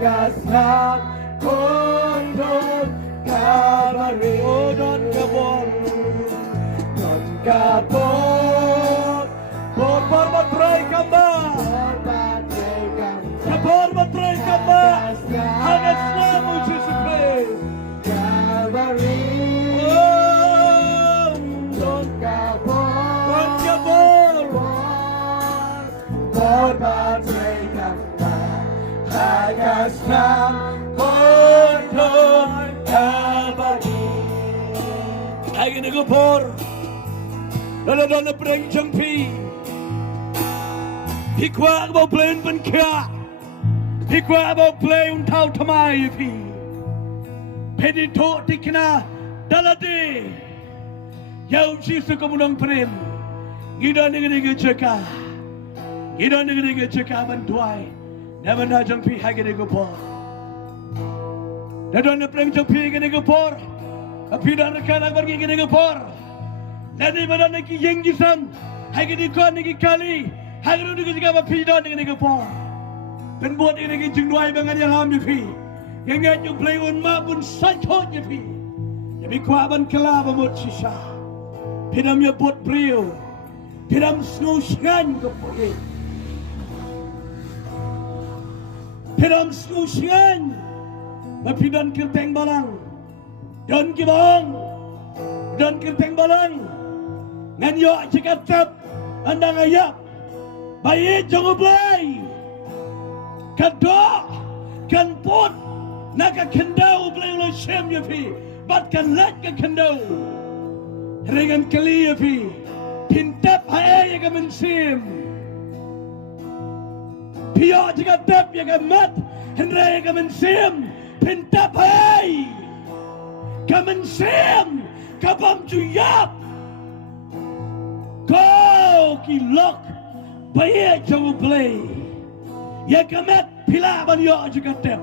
haka Snam kondon Kalbari don kabor don kabor bor matray kamba kabor matray kamba haka Snam Jesus Christ Kalbari don kabor bor matray kamba haka Snam kondon Kalbari. Hai ni kabor don preng champi Pikwa mau play un benka Pikwa mau play un tau tamai pi Pedito tikna dalade Yau Jesus kemunang prem Ngida ngi ceka Ngida ngi ceka bantuai Never na champi hai ni kabor Don preng champi ni kabor Api dan rekan pergi ni kabor Nani mana neki Jingiaseng hai ni kon ni kali Hari ini kita apa pidon dengan negara, penbuat ini kita jengduai dengan Ialap jepi, yang kita play on Mawpun-H jepi, jepi kuaban kelab amut sisa, pidam ya buat beliau, pidam snusngan kepoe, pidam snusngan, berpidon kerteng balang, don kibang, don kerteng balang, nganyo jika tap anda ngayap. Bayi jangan play, kadok, kan put, nak kendau play lo shem je pi, bat kan let ke kendau, dengan kali je pi, pintap hai yang mensim, pio jika tap yang mat, hendra yang mensim, pintap hai, mensim, kabam juyap, kau kilok. Bayi jangan play. Ya kamet pila banyak juga tem.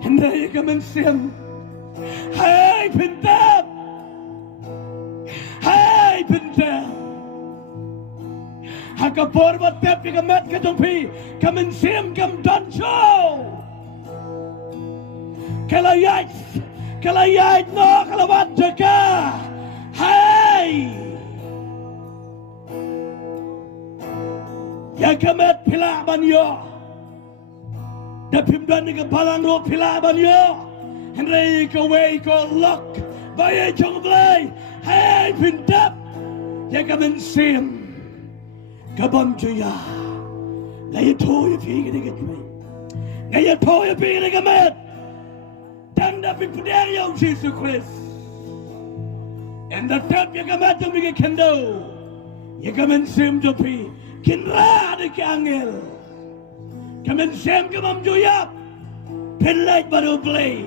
Hendai kamen sim. Hai pintap. Hai pintap. Haka porbat tep ya kamet katumpi. Kamen sim kam doncho. Kalayat no kalawat jaga. Hai. Ya kamet pila banyo, dapim dan ni kebalang ro pila banyo, Henry kawai ko lock, bayi jong play, hey pintap, ya kamen sim, kabam juya, gaya toy pi ni kamen, gaya toy pi ni kamen, dan dapim pedang yang Jesus Christ, and the tap ya kamet jong ni kendo, ya kamen sim jopi. Kinra de angel, kamen sem kamam joyap, pelaj baru play,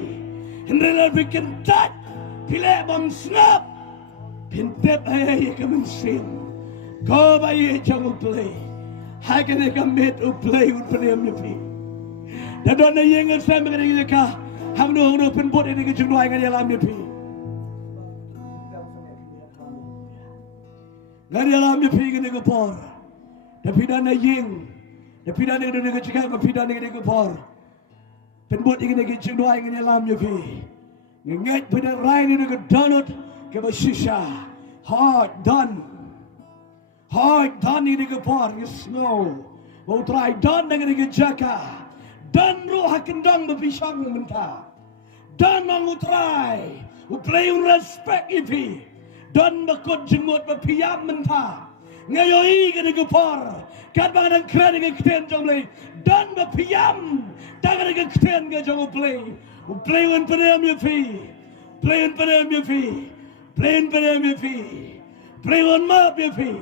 hendak bikin tat, pilih bom snap, pintep ayah kamen sem, kau bayi jangan play, hai kena kamet play utpaniam nyepi, dan dona yang sem kena kita, hangno penbot ini kita jumlah dengan Ialap nyepi, dengan Ialap nyepi kena kepor. Tapi dana ying, tapi dana yang nak cakap, tapi dana yang nak por. Penbuat yang nak cakap yang Ialap jepi, ngat pada rai yang nak donut ke basisha, hard done yang nak por, snow, mau try done yang nak jaga, done roh kendang berpisang mentah, done mau try, play respect jepi, done bakut jenggot berpiam mentah. Ngayoi kena gepor, kan bangan keren dengan keten jom play, dan berpiam, tangan dengan keten ke jom play un pada MFP, play un pada MFP, play un map MFP,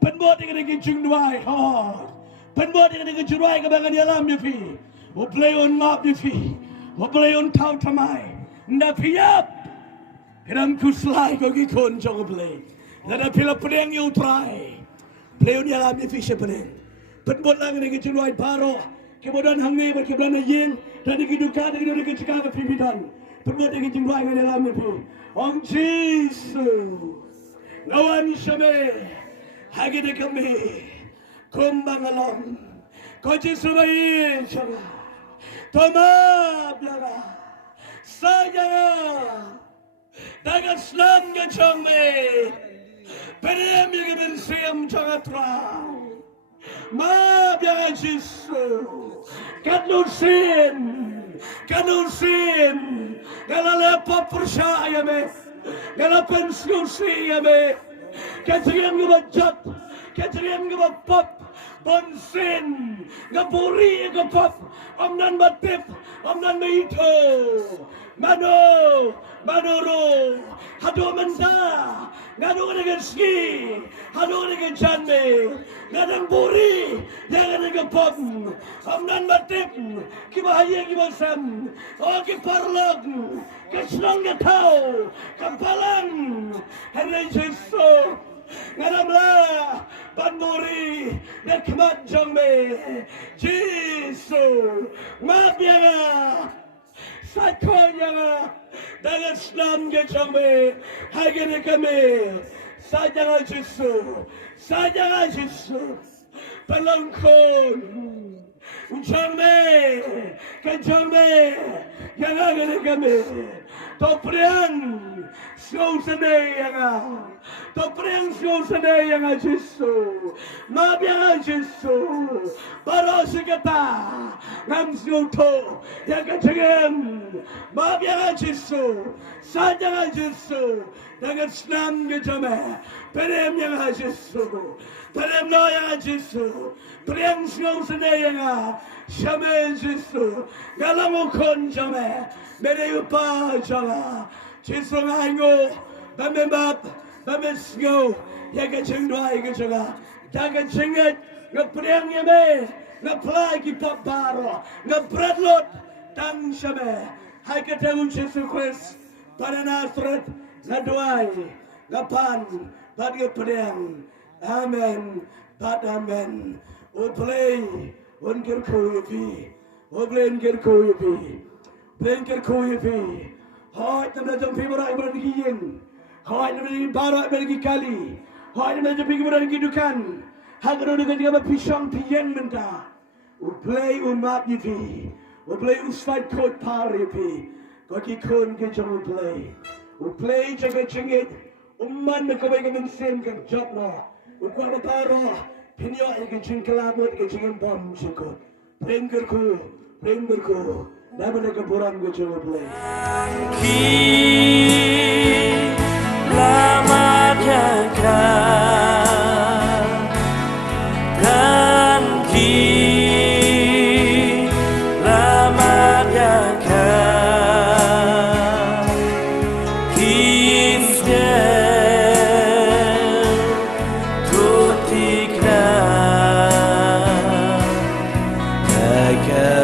penbuat dengan kencing duai, penbuat dengan kencing duai ke bangan Ialap MFP, play un map MFP, play un tau tamai, nda piap, kadang kuslai kau gikon jom play. Nada pila pedang you try. Play on Ialap ni fish pedang. Penbuat lang ni kecuali paro. Kemudian hang ni berkebelan yin dan dikidukan dengan dia kecakap pimpinan. Penbuat ni kecuali dengan Ialap ni pi. Om Jesus. Lawan syame. Hagi de kami. Kumbang alam. Kau Jesus bayi syala. Toma biara. Saya daga Snam ke chome. Perem yang bensiam jangan terang. Ma biara Yesus. Kanusin. Kalau lepas percaya me. Kalau pensiun me. Kecerian ngebajat. Kecerian ngebapap. Bonsin, ngapuri ngapap, omnan batip, omnan meito, manoro, hado menda, ngadu dengan ski, hado dengan janme, ngadang puri, jangan dengan pop, omnan batip, kibahaya kibasam, oh kiparlog, kesenang getau, kampalang, henry Yesus. Ngadamlah Panmuri Nekmat Jongme Jisu Mabianga Sakoyanga Dengan Snam ke Jongme Hagini kami Sajanga Jisu Pelongkon Jongme Kejongme Yang hagini kami Topriang Sosane yang Topriang sosane yang Yesus, mabiang Yesus, para sikata ngam siuto yang kecengem, mabiang Yesus, sajang Yesus, dengan Snam keceme, perem yang Yesus, perem no yang Yesus, priang sosane yang Shame Yesus, galamukon jame, mereupa jala, Yesus ngaingo, bambembap. Bamisgo, Yakachingwa, Yakachaga, Takachingat, Napriang Yame, Naplagi Paparo, Napradlot, Tang Shame, Hakatam Jesu Christ, Paranastrat, Nadwai, Napan, Padgapriang, Amen, Pat Amen, O play, one Kirko Yupi, O Glen Kirko Yupi, Glen Kirko Yupi, Heart and the people I will be in. Hoi na barak bagi kali. Hoi na pergi berani kidukan. Hagro dengan dia pisang piang menta. Uplay umat yipi. Uplay usfat kot par yipi. Kaki kon ke jang uplay. Uplay jaga jengit. Umman na kawai ka mensen ka job na. Ukwa na paro. Pinyo ay ka jeng kelamut ka jeng bom sikot. Prengker ko. Dapat na kaburan ka jang uplay. Lama dekat dan lama dekat kita tutikna dekat